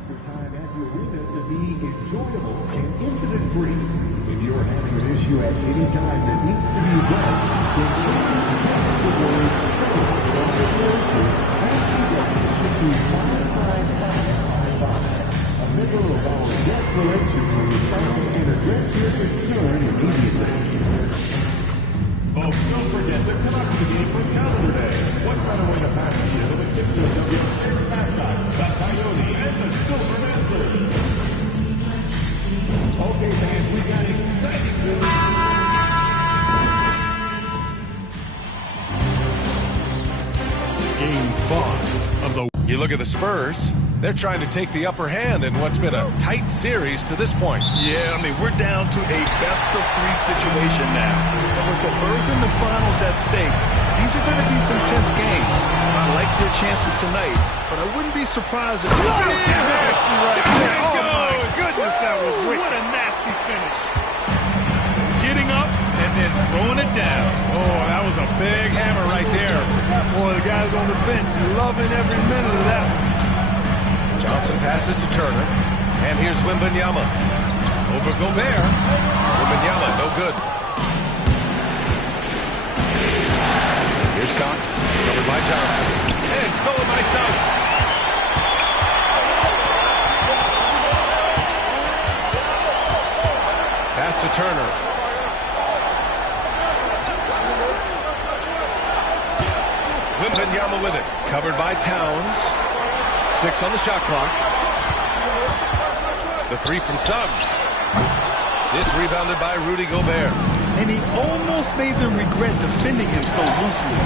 want your time at the arena to be enjoyable and incident-free. If you're having an issue at any time that needs to be addressed, then please text the word SPILL and CW to 55555. A member of our guest relations will respond and address your concern immediately. Folks, don't forget to come out to the game for Calendar Day. What better way to pass the show than give yourself your favorite mascot, the Coyote and the Silver Dancers. Okay, fans, we got exciting news. Game 5 of the... You look at the Spurs. They're trying to take the upper hand in what's been a tight series to this point. Yeah, I mean, we're down to a best-of-3 situation now. And with the berth in the finals at stake, these are going to be some tense games. I like their chances tonight, but I wouldn't be surprised if... Oh, nasty right there. Oh, my goodness, that was wicked. What a nasty finish. Getting up and then throwing it down. Oh, that was a big hammer right there. Boy, the guys on the bench loving every minute of that one. Johnson passes to Turner. And here's Wembanyama. Over Gobert. Wembanyama, no good. Here's Cox. Covered by Johnson. And stolen by Suggs. Pass to Turner. Wembanyama with it. Covered by Towns. 6 on the shot clock. The 3 from Suggs. This rebounded by Rudy Gobert. And he almost made them regret defending him so loosely.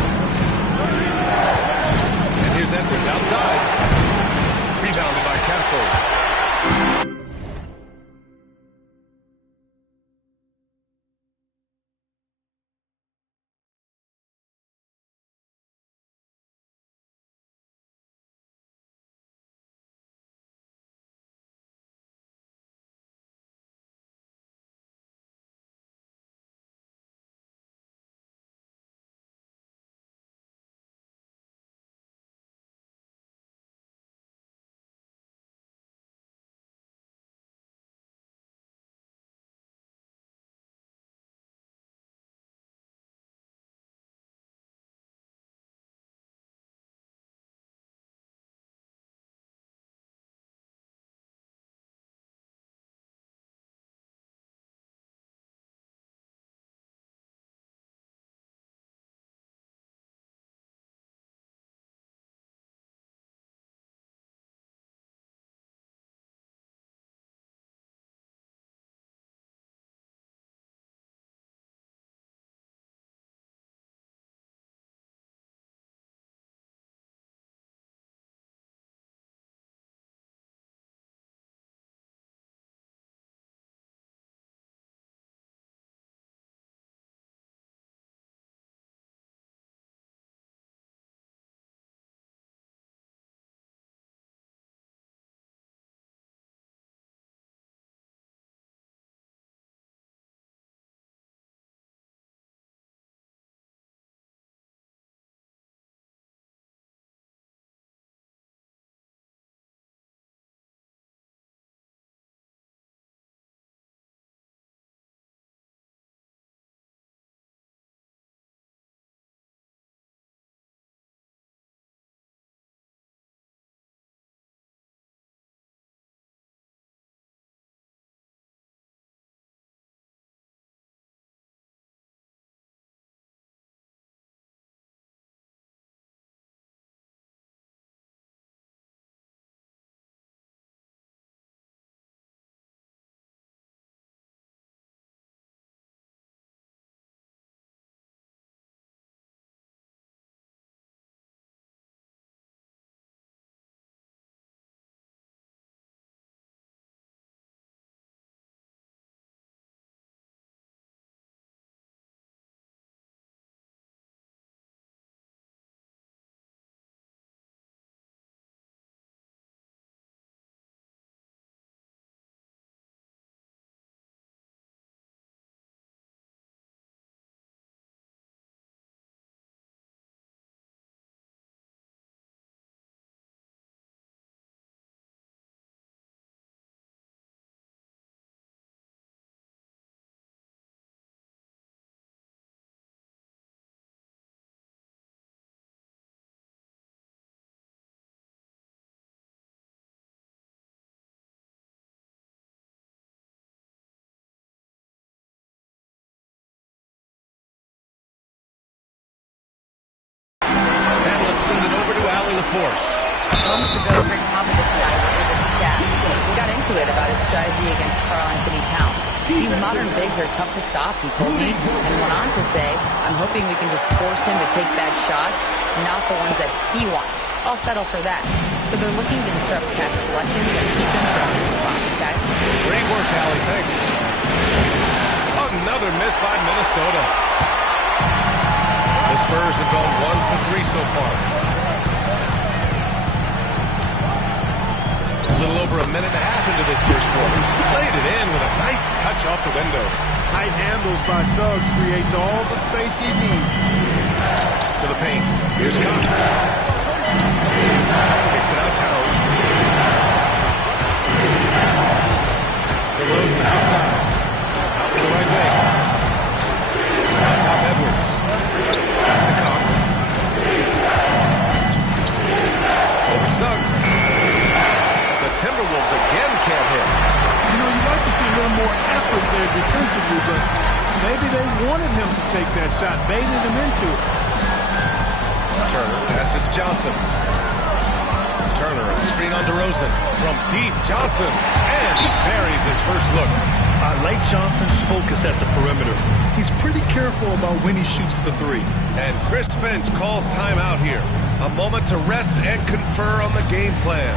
And here's Edwards outside. Rebounded by Kessler. force. Moments ago, Greg Popovich and I were able to chat. We got into it about his strategy against Karl Anthony Towns. These modern bigs are tough to stop, he told me, and went on to say, I'm hoping we can just force him to take bad shots, not the ones that he wants. I'll settle for that. So they're looking to disrupt Cat's selections and keep him from his spots, guys. Great work, Allie. Thanks. Another miss by Minnesota. The Spurs have gone 1 for 3 so far. A little over a minute and a half into this first quarter. Played it in with a nice touch off the window. Tight handles by Suggs creates all the space he needs. To the paint. Here's Cox. Kicks it out Towns. DeRozan outside. Out to the right wing. On top Edwards. Pass to Cox. Over Suggs. The Timberwolves again can't hit. You know, you'd like to see a little more effort there defensively, but maybe they wanted him to take that shot, baited him into it. Turner passes to Johnson. Turner, a screen on DeRozan. From deep, Johnson. And he buries his first look. I like Johnson's focus at the perimeter. He's pretty careful about when he shoots the three. And Chris Finch calls timeout here. A moment to rest and confer on the game plan.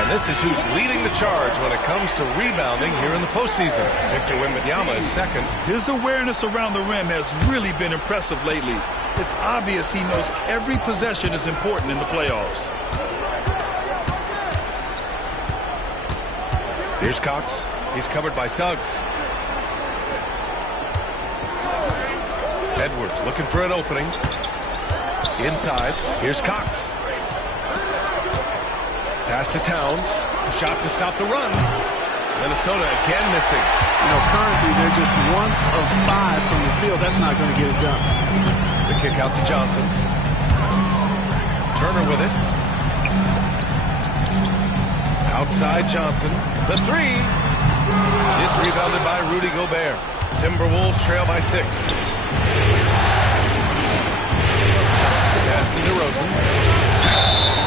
And this is who's leading the charge when it comes to rebounding here in the postseason. Victor Wembanyama is second. His awareness around the rim has really been impressive lately. It's obvious he knows every possession is important in the playoffs. Here's Cox. He's covered by Suggs. Edwards looking for an opening. Inside. Here's Cox. Pass to Towns. Shot to stop the run. Minnesota again missing. You know, currently they're just 1 of 5 from the field. That's not going to get it done. The kick out to Johnson. Turner with it. Outside Johnson. The three. It's rebounded by Rudy Gobert. Timberwolves trail by 6. Pass to DeRozan.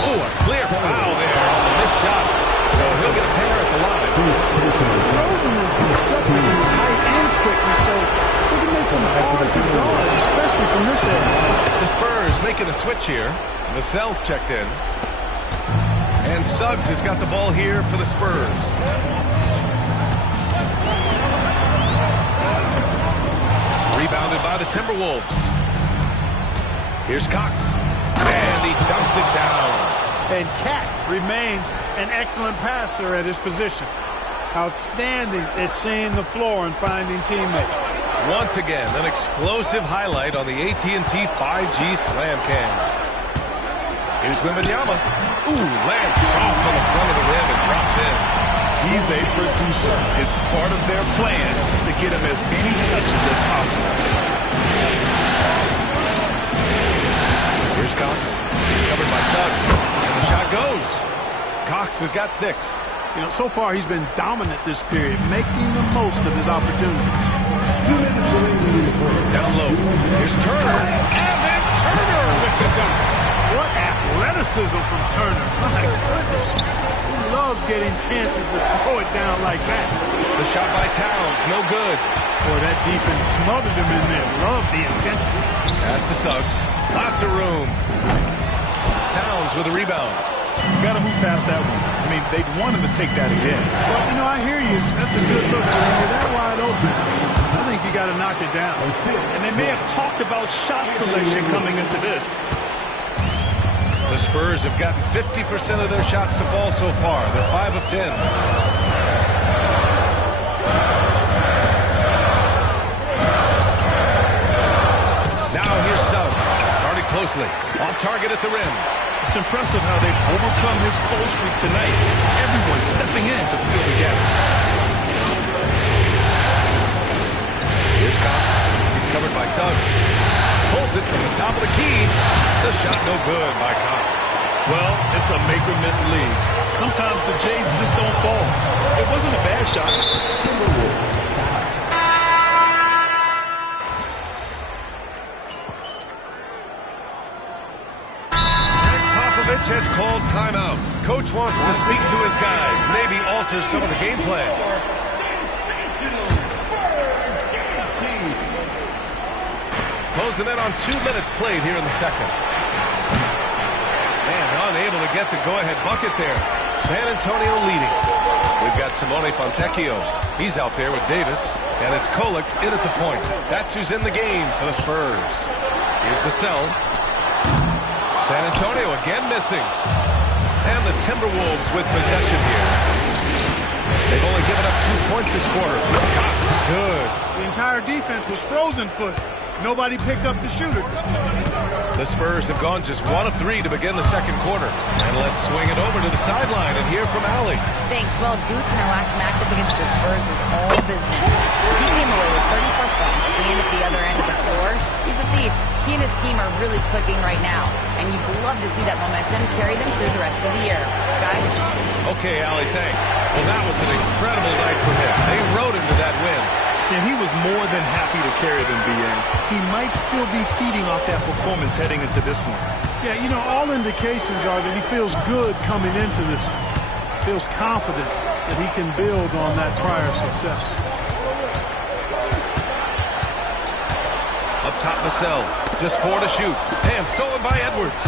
Oh, a clear foul there on the missed shot. So he'll get a pair at the line. DeRozan is deceptive in his height and quickness, so he can make some hard to guard, especially from this area. The Spurs making a switch here. Vassell's checked in. And Suggs has got the ball here for the Spurs. Rebounded by the Timberwolves. Here's Cox. And he dunks it down. And Cat remains an excellent passer at his position. Outstanding at seeing the floor and finding teammates. Once again, an explosive highlight on the AT&T 5G Slam Cam. Here's Wembanyama. Ooh, lands soft on the front of the rim and drops in. He's a producer. It's part of their plan to get him as many touches as possible. Here's Cox. He's covered by Suggs. And the shot goes. Cox has got 6. You know, so far he's been dominant this period, making the most of his opportunity. Down low. Here's Turner. And then Turner with the dunk. What athleticism from Turner. My goodness. He loves getting chances to throw it down like that. The shot by Towns, no good. Boy, that defense smothered him in there. Love the intensity. Pass to Suggs. Lots of room. Towns with a rebound. You got to move past that one. I mean, they'd want him to take that again. Well, you know, I hear you. That's a good look. But when you're that wide open, I think you got to knock it down. And they may have talked about shot selection coming into this. The Spurs have gotten 50% of their shots to fall so far. They're 5 of 10. Now here's Suggs. Guarded closely. Off target at the rim. It's impressive how they've overcome his cold streak tonight. Everyone stepping in to fill the gap. Here's Cox. He's covered by Suggs. Pulls it from the top of the key. The shot no good by Cox. Well, it's a make-or-miss league. Sometimes the Jays just don't fall. It wasn't a bad shot. wants to speak to his guys, maybe alter some of the game plan. Close the net on 2 minutes played here in the second. And unable to get the go-ahead bucket there. San Antonio leading. We've got Simone Fontecchio. He's out there with Davis. And it's Kolek in at the point. That's who's in the game for the Spurs. Here's Vassell. San Antonio again missing. And the Timberwolves with possession here. They've only given up 2 points this quarter. Cox, good. The entire defense was frozen foot. Nobody picked up the shooter. The Spurs have gone just 1 of 3 to begin the second quarter. And let's swing it over to the sideline and hear from Allie. Thanks. Well, Goose in their last matchup against the Spurs was all business. He came away with 34 points and at the other end of the floor. He's a thief. He and his team are really clicking right now. And you'd love to see that momentum carry them through the rest of the year. Guys? Okay, Allie, thanks. Well, that was an incredible night for him. They rode him to that win. And he was more than happy to carry them, BA. He might still be feeding off that performance heading into this one. Yeah, you know, all indications are that he feels good coming into this one. Feels confident that he can build on that prior success. Up top, Vassell. Just 4 to shoot. And stolen by Edwards.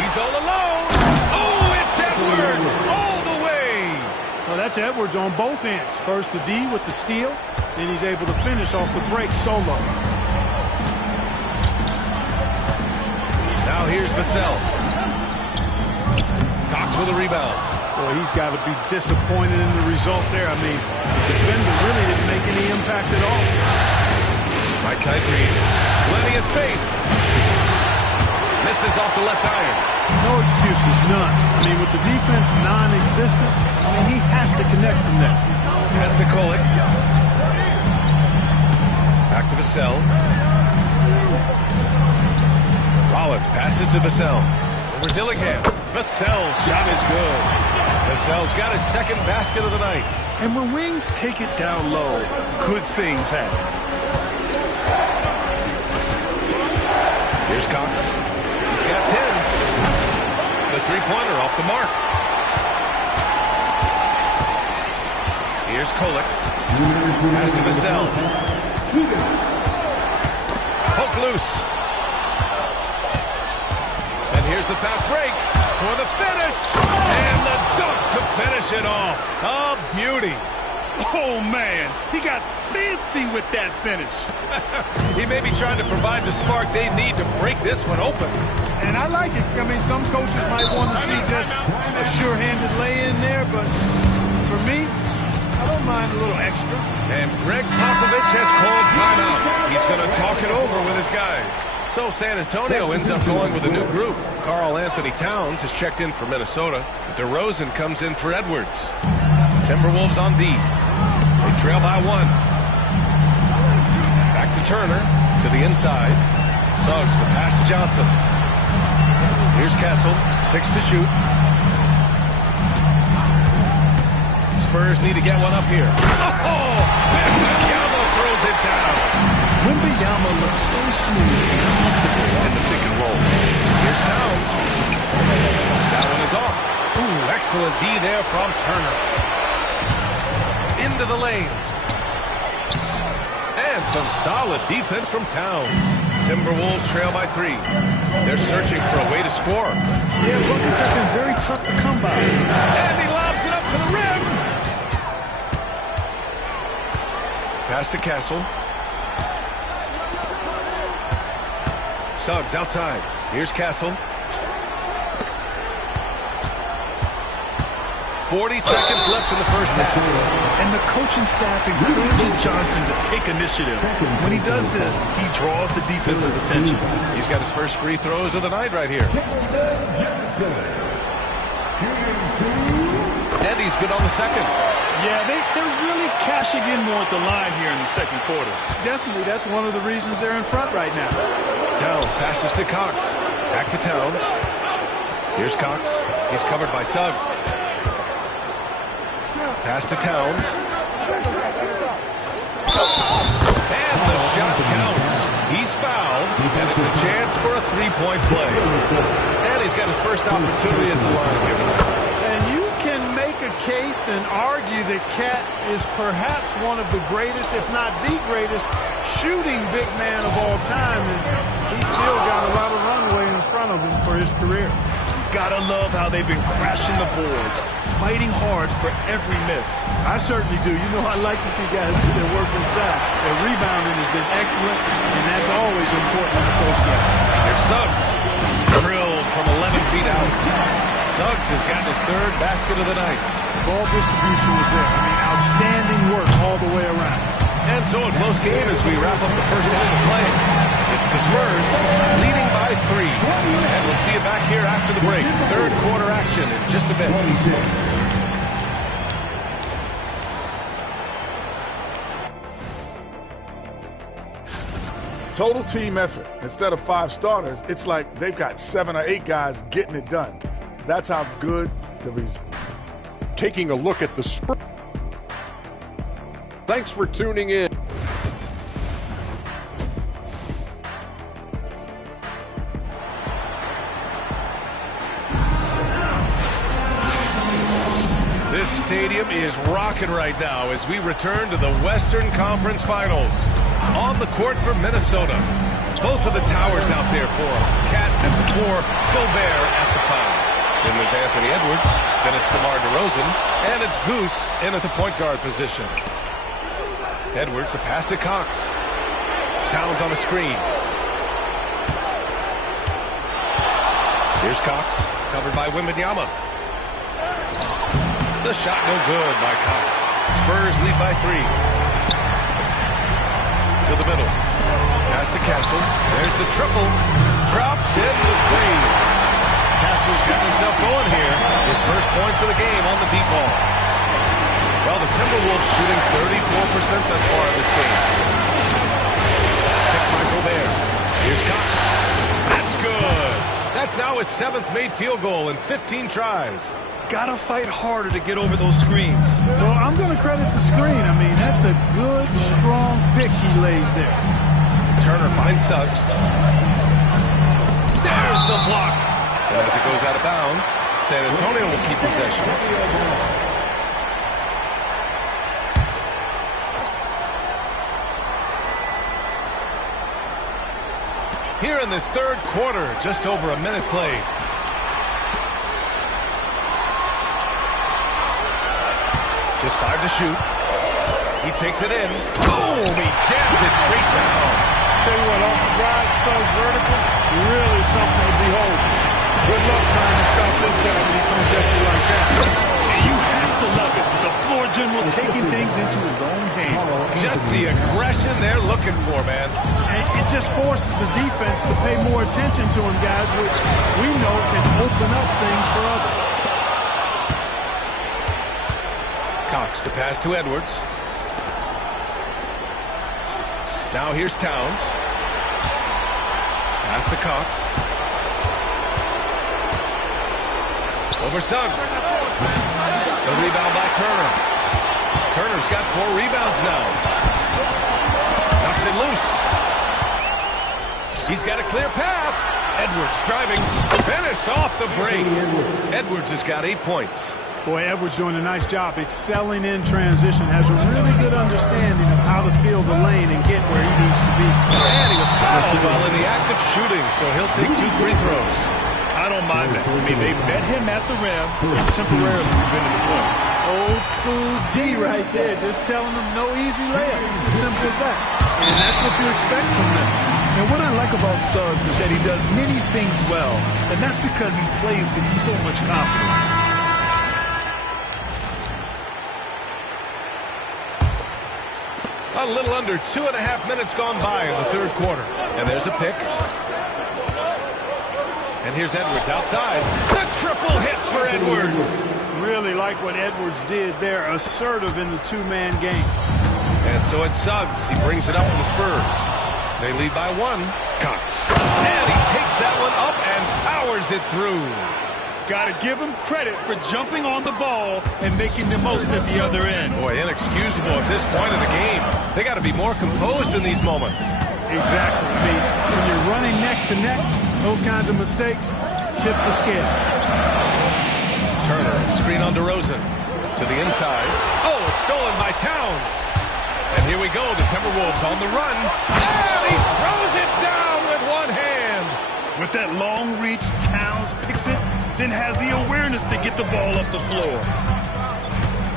He's all alone. Oh, it's Edwards all the way. Well, that's Edwards on both ends. First the D with the steal, then he's able to finish off the break solo. Now here's Vassell. Cox with a rebound. Boy, he's got to be disappointed in the result there. I mean, the defender really didn't make any impact at all. Right tight read. Plenty of space. Misses off the left iron. No excuses, none. I mean, with the defense non-existent, I mean, he has to connect from there. Has to Kolek. Back to Vassell. Rollins passes to Vassell. Over Dillingham. Vassell's shot is good. Vassell's got his second basket of the night. And when Wings take it down low, good things happen. Here's Cox. He's got 10. The three-pointer off the mark. Here's Kolek. Pass to Vassell. Poke loose. And here's the fast break for the finish. And the dunk to finish it off. A beauty. Oh, man, he got fancy with that finish. He may be trying to provide the spark they need to break this one open. And I like it. I mean, some coaches might want to see just a sure-handed lay-in there, but for me, I don't mind a little extra. And Greg Popovich has called timeout. He's going to talk it over with his guys. So San Antonio ends up going with a new group. Karl Anthony Towns has checked in for Minnesota. DeRozan comes in for Edwards. Timberwolves on D. They trail by 1. Back to Turner, to the inside. Suggs, the pass to Johnson. Here's Castle, 6 to shoot. Spurs need to get one up here. Oh! Wembanyama throws it down. Wembanyama looks so smooth and comfortable in the pick and roll. Here's Towns. That one is off. Ooh, excellent D there from Turner. Into the lane. And some solid defense from Towns. Timberwolves trail by 3. They're searching for a way to score. Yeah, buckets have been very tough to come by. And he lobs it up to the rim. Pass to Castle. Suggs outside. Here's Castle. 40 seconds left in the first half. And the coaching staff encourages Johnson to take initiative. When he does this, he draws the defense's attention. He's got his first free throws of the night right here. And he's good on the second. Yeah, they're really cashing in more at the line here in the second quarter. Definitely, that's one of the reasons they're in front right now. Towns passes to Cox. Back to Towns. Here's Cox. He's covered by Suggs. Pass to Towns. And the shot counts. He's fouled, and it's a chance for a three-point play. And he's got his first opportunity at the line here tonight. And you case and argue that Cat is perhaps one of the greatest, if not the greatest, shooting big man of all time, and he's still got a lot of runway in front of him for his career. Gotta love how they've been crashing the boards, fighting hard for every miss. I certainly do. You know, I like to see guys do their work inside. Their rebounding has been excellent, and that's always important in a post game. Here's Suggs. Drilled from 11 feet out. Suggs has gotten his third basket of the night. Ball distribution was there. I mean, outstanding work all the way around. And so a close game as we wrap up the first half of play. It's the Spurs leading by 3. And we'll see you back here after the break. Third quarter action in just a bit. Total team effort. Instead of 5 starters, it's like they've got 7 or 8 guys getting it done. That's how good the result. Taking a look at the Spurs. Thanks for tuning in. This stadium is rocking right now as we return to the Western Conference Finals. On the court for Minnesota. Both of the towers out there for him. Cat at the 4, Gobert at the 5. Then there's Anthony Edwards. Then it's DeMar DeRozan. And it's Goose in at the point guard position. Edwards, the pass to Cox. Towns on a screen. Here's Cox, covered by Wembanyama. The shot no good by Cox. Spurs lead by 3. To the middle. Pass to Castle. There's the triple. Drops in the 3. Castle's got himself going here. His first points of the game on the deep ball. Well, the Timberwolves shooting 34% thus far in this game. Pick by Gobert. Here's Cox. That's good. That's now his 7th made field goal in 15 tries. Gotta fight harder to get over those screens. Well, I'm going to credit the screen. I mean, that's a good, strong pick he lays there. Turner finds Suggs. There's the block. And as it goes out of bounds, San Antonio will keep possession. Here in this third quarter, just over a minute played. Just 5 to shoot. He takes it in. Boom! He jams it straight down. Tell you what, off the drive, so vertical, really something to behold. Good luck trying to stop this guy when he comes at you like that. And you have to love it. The floor general taking things into his own hands. Just the aggression they're looking for, man. And it just forces the defense to pay more attention to him, guys, which we know can open up things for others. Cox, the pass to Edwards. Now here's Towns. Pass to Cox. Over Suggs. The rebound by Turner. Turner's got 4 rebounds now. Knocks it loose. He's got a clear path. Edwards driving. Finished off the break. Edwards has got 8 points. Boy, Edwards doing a nice job excelling in transition, has a really good understanding of how to feel the lane and get where he needs to be. And he was fouled while in the act of shooting, so he'll take 2 free throws. I don't mind that. I mean, they met him at the rim and temporarily prevented the point. Old school D right there, just telling them no easy layups. It's as simple as that. And that's what you expect from them. And what I like about Suggs is that he does many things well, and that's because he plays with so much confidence. A little under 2.5 minutes gone by in the third quarter. And there's a pick. And here's Edwards outside. The triple hits for Edwards. Really like what Edwards did there, assertive in the 2-man game. And so it's Suggs. He brings it up for the Spurs. They lead by 1. Cox. And he takes that one up and powers it through. Got to give him credit for jumping on the ball and making the most at the other end. Boy, inexcusable at this point in the game. They got to be more composed in these moments. Exactly. I mean, when you're running neck to neck, those kinds of mistakes tip the scale. Turner, screen on DeRozan. To the inside. Oh, it's stolen by Towns. And here we go. The Timberwolves on the run. And he throws it down with one hand. With that long reach, Towns picks it, then has the awareness to get the ball up the floor.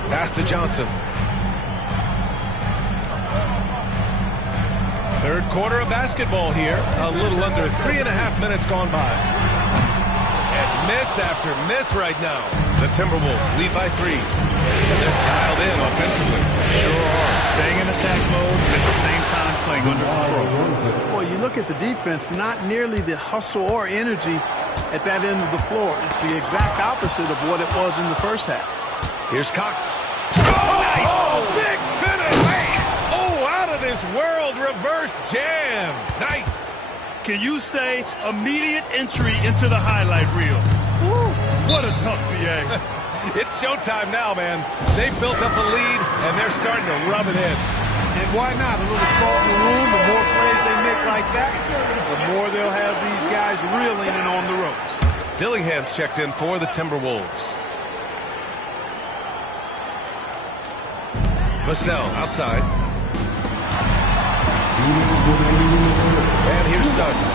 Pass to Johnson. Third quarter of basketball here. A little under 3.5 minutes gone by. And miss after miss right now. The Timberwolves lead by 3. And they're dialed in offensively. Sure are. Staying in attack mode and at the same time playing under control. Boy, you look at the defense, not nearly the hustle or energy at that end of the floor. It's the exact opposite of what it was in the first half. Here's Cox. Oh, nice! Big finish! Oh, out of this world reverse jam. Nice. Can you say immediate entry into the highlight reel? Woo, what a tough BA. It's showtime now, man. They've built up a lead, and they're starting to rub it in. And why not? A little salt in the room. The more plays they make like that, the more they'll have these guys reeling and on the ropes. Dillingham's checked in for the Timberwolves. Vassell outside. And here's Suggs.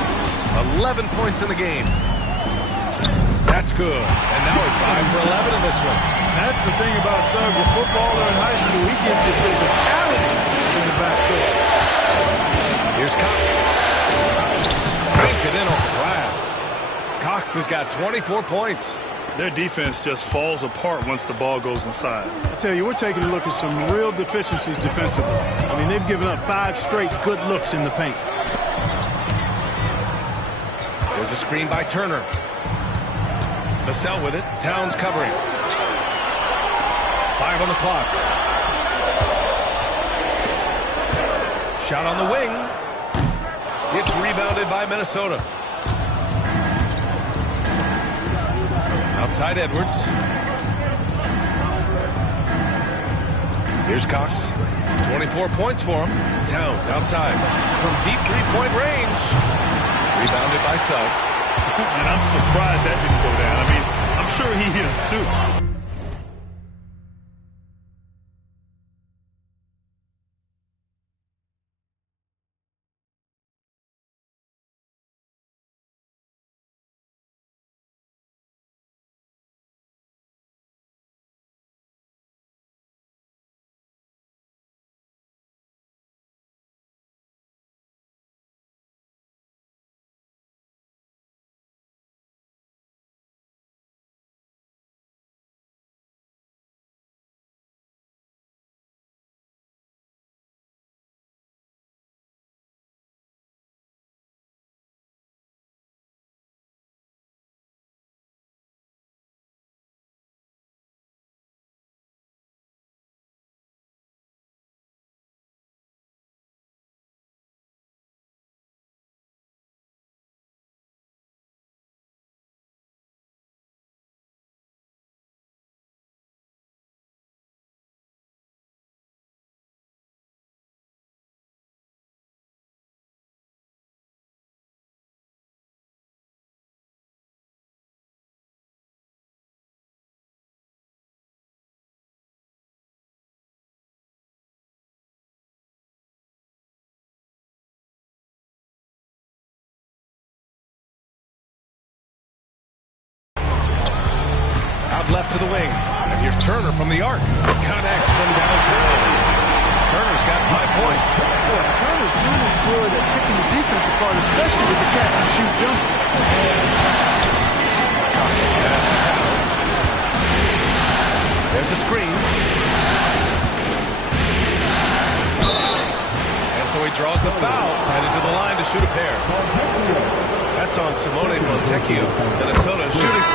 11 points in the game. That's good. And now he's 5 for 11 in this one. That's the thing about Suggs. A footballer in high school, he gives you physicality in the backcourt. Here's Cox. Cranked it in off the glass. Cox has got 24 points. Their defense just falls apart once the ball goes inside. I tell you, we're taking a look at some real deficiencies defensively. I mean, they've given up 5 straight good looks in the paint. There's a screen by Turner. Vassell with it. Towns covering. 5 on the clock. Shot on the wing. It's rebounded by Minnesota. Outside Edwards. Here's Cox. 24 points for him. Towns outside. From deep three-point range. Rebounded by Suggs. And I'm surprised that didn't go down. I mean, I'm sure he is too. Left to the wing. And here's Turner from the arc. Connects from downtown. Turner's got 5 points. Boy, Turner's really good at picking the defense apart, especially with the catch and shoot jumper. Pass to Towns. There's a screen. And so he draws the foul. Headed to the line to shoot a pair. That's on Simone Fontecchio. Minnesota shooting.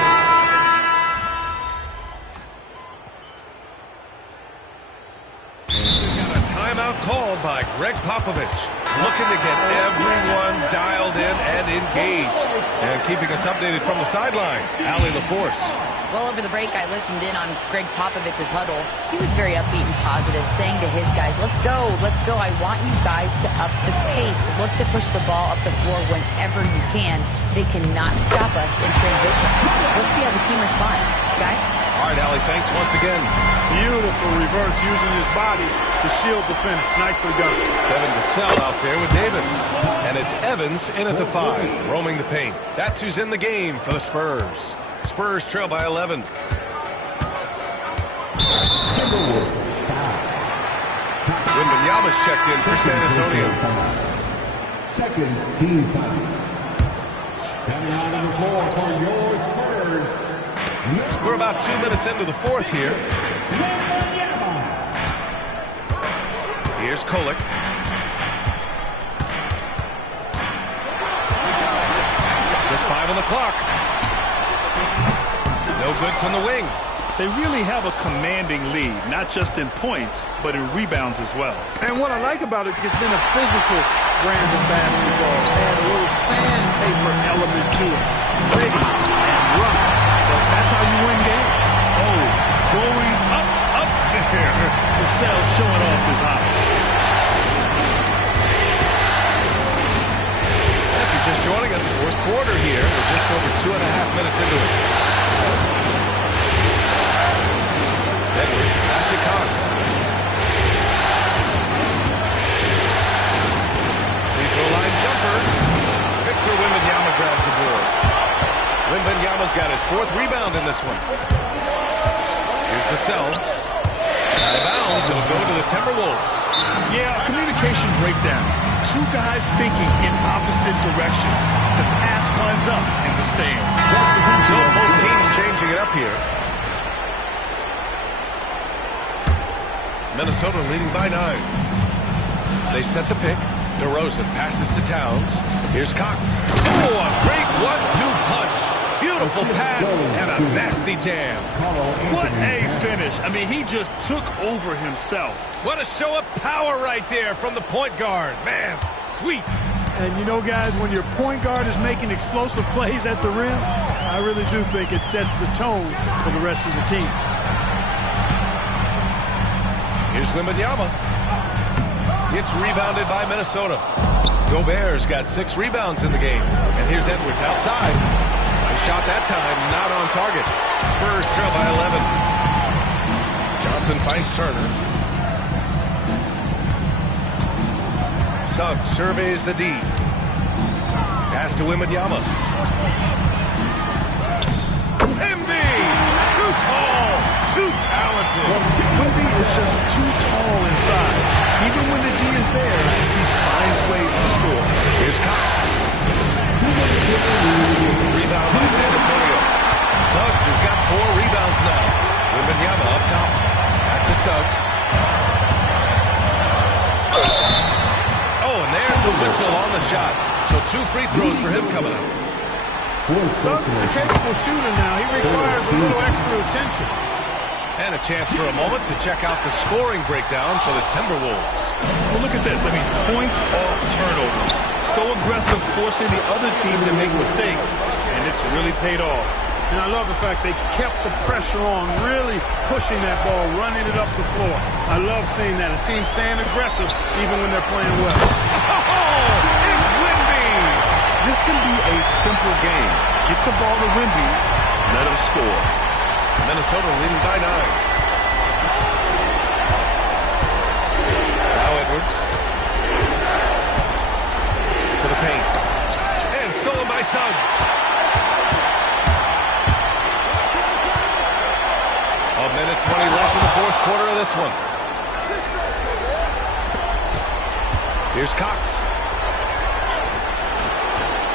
Timeout called by Greg Popovich. Looking to get everyone dialed in and engaged. And keeping us updated from the sideline, Allie LaForce. Well, over the break, I listened in on Greg Popovich's huddle. He was very upbeat and positive, saying to his guys, let's go, let's go. I want you guys to up the pace. Look to push the ball up the floor whenever you can. They cannot stop us in transition. Let's see how the team responds. Guys? All right, Allie, thanks once again. Beautiful reverse using his body to shield the finish. Nicely done. Devin Vassell out there with Davis. And it's Evans in at the 5, roaming the paint. That's who's in the game for the Spurs. Spurs trail by 11. Wembanyama's checked in for San Antonio. Second team foul. Coming out of the floor for your Spurs. We're about 2 minutes into the fourth here. Here's Kolek. Just 5 on the clock. No good from the wing. They really have a commanding lead, not just in points, but in rebounds as well. And what I like about it, it's been a physical brand of basketball. It's had a little sandpaper element to it. Pretty and rough. But that's how you win games. Oh, going up there. Vassell showing off his hops. If you're just joining us, fourth quarter here. We're just over 2.5 minutes into it. Edwards, pass to Cox. Free throw line jumper. Victor Wembanyama grabs the board. Wembanyama's got his 4th rebound in this one. Here's Vassell. Out of bounds, it'll go to the Timberwolves. Yeah, communication breakdown. 2 guys thinking in opposite directions. The pass winds up in the stands. So both teams changing it up here. Minnesota leading by 9. They set the pick. DeRozan passes to Towns. Here's Cox. Oh, a great 1-2 punch. Beautiful pass and a nasty jam. What a finish. I mean, he just took over himself. What a show of power right there from the point guard. Man, sweet. And you know, guys, when your point guard is making explosive plays at the rim, I really do think it sets the tone for the rest of the team. Here's Wembanyama. It's rebounded by Minnesota. Gobert's got 6 rebounds in the game. And here's Edwards outside. A shot that time, not on target. Spurs trail by 11. Johnson finds Turner. Suggs surveys the D. Pass to Wembanyama. Embiid! Too tall! Too talented! Wemby is just too tall inside. Even when the D is there, he finds ways to score. Here's Cox. Rebound by San Antonio. Suggs has got 4 rebounds now. Wembanyama up top. Back to Suggs. Oh, and there's the whistle on the shot. So 2 free throws for him coming up. Suggs is a capable shooter now. He requires a little extra attention. And a chance for a moment to check out the scoring breakdown for the Timberwolves. Well, look at this. I mean, points off turnovers. So aggressive, forcing the other team to make mistakes, and it's really paid off. And I love the fact they kept the pressure on, really pushing that ball, running it up the floor. I love seeing that. A team staying aggressive even when they're playing well. Oh, it's Wemby! This can be a simple game. Get the ball to Wemby, let him score. Minnesota leading by 9. Now Edwards. To the paint. And stolen by Suggs. A minute 20 left in the fourth quarter of this one. Here's Cox.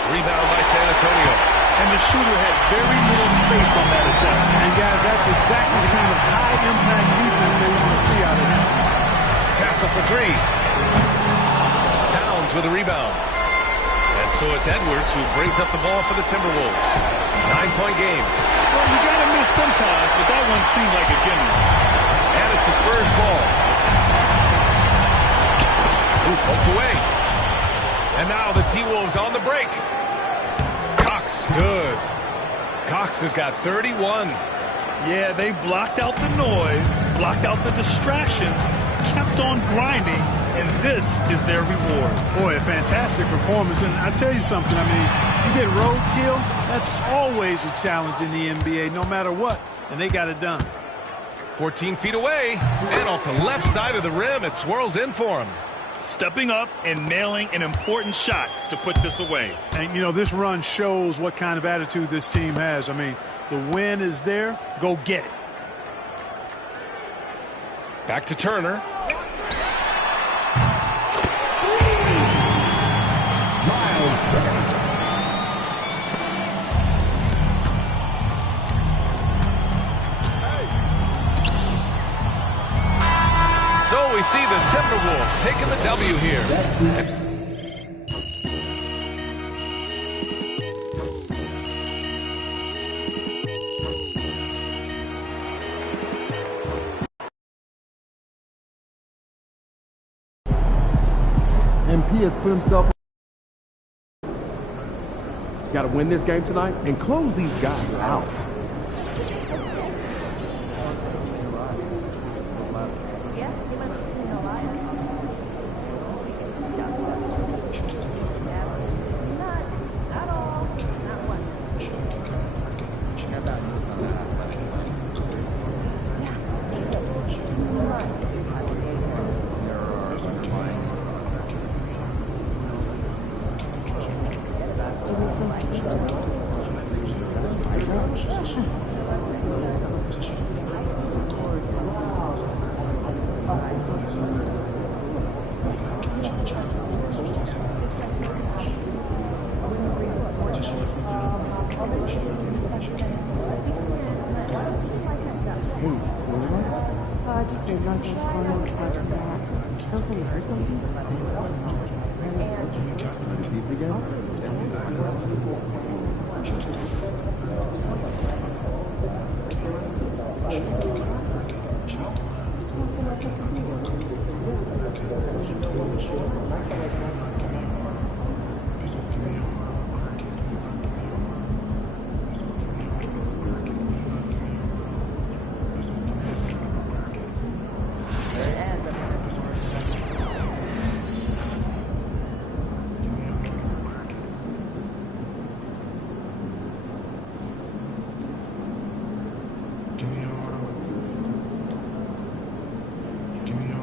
Rebound by San Antonio. And the shooter had very little space on that attempt. And guys, that's exactly the kind of high-impact defense they want to see out of him. Castle for 3. Towns with a rebound. And so it's Edwards who brings up the ball for the Timberwolves. 9-point game. Well, you got to miss sometimes, but that one seemed like a gimme. And it's a Spurs ball. Ooh, poked away. And now the T-Wolves on the break. Cox, good. Cox has got 31. Yeah, they blocked out the noise, blocked out the distractions, kept on grinding, and this is their reward. Boy, a fantastic performance. And I tell you something, I mean, you get roadkill, that's always a challenge in the NBA, no matter what, and they got it done. 14 feet away, and off the left side of the rim, it swirls in for him. Stepping up and nailing an important shot to put this away. And, you know, this run shows what kind of attitude this team has. I mean, the win is there. Go get it. Back to Turner. So we see the Timberwolves taking the W here. MP has put himself. Got to win this game tonight and close these guys out. Just did not just slow down watching that. Feels like you heard something. Give me